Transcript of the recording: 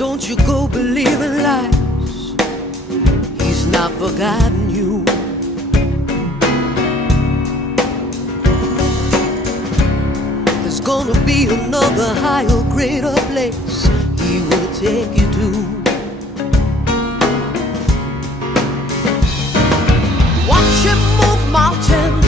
Don't you go believing lies. He's not forgotten you. There's gonna be another higher, greater place he will take you to. Watch him move mountains,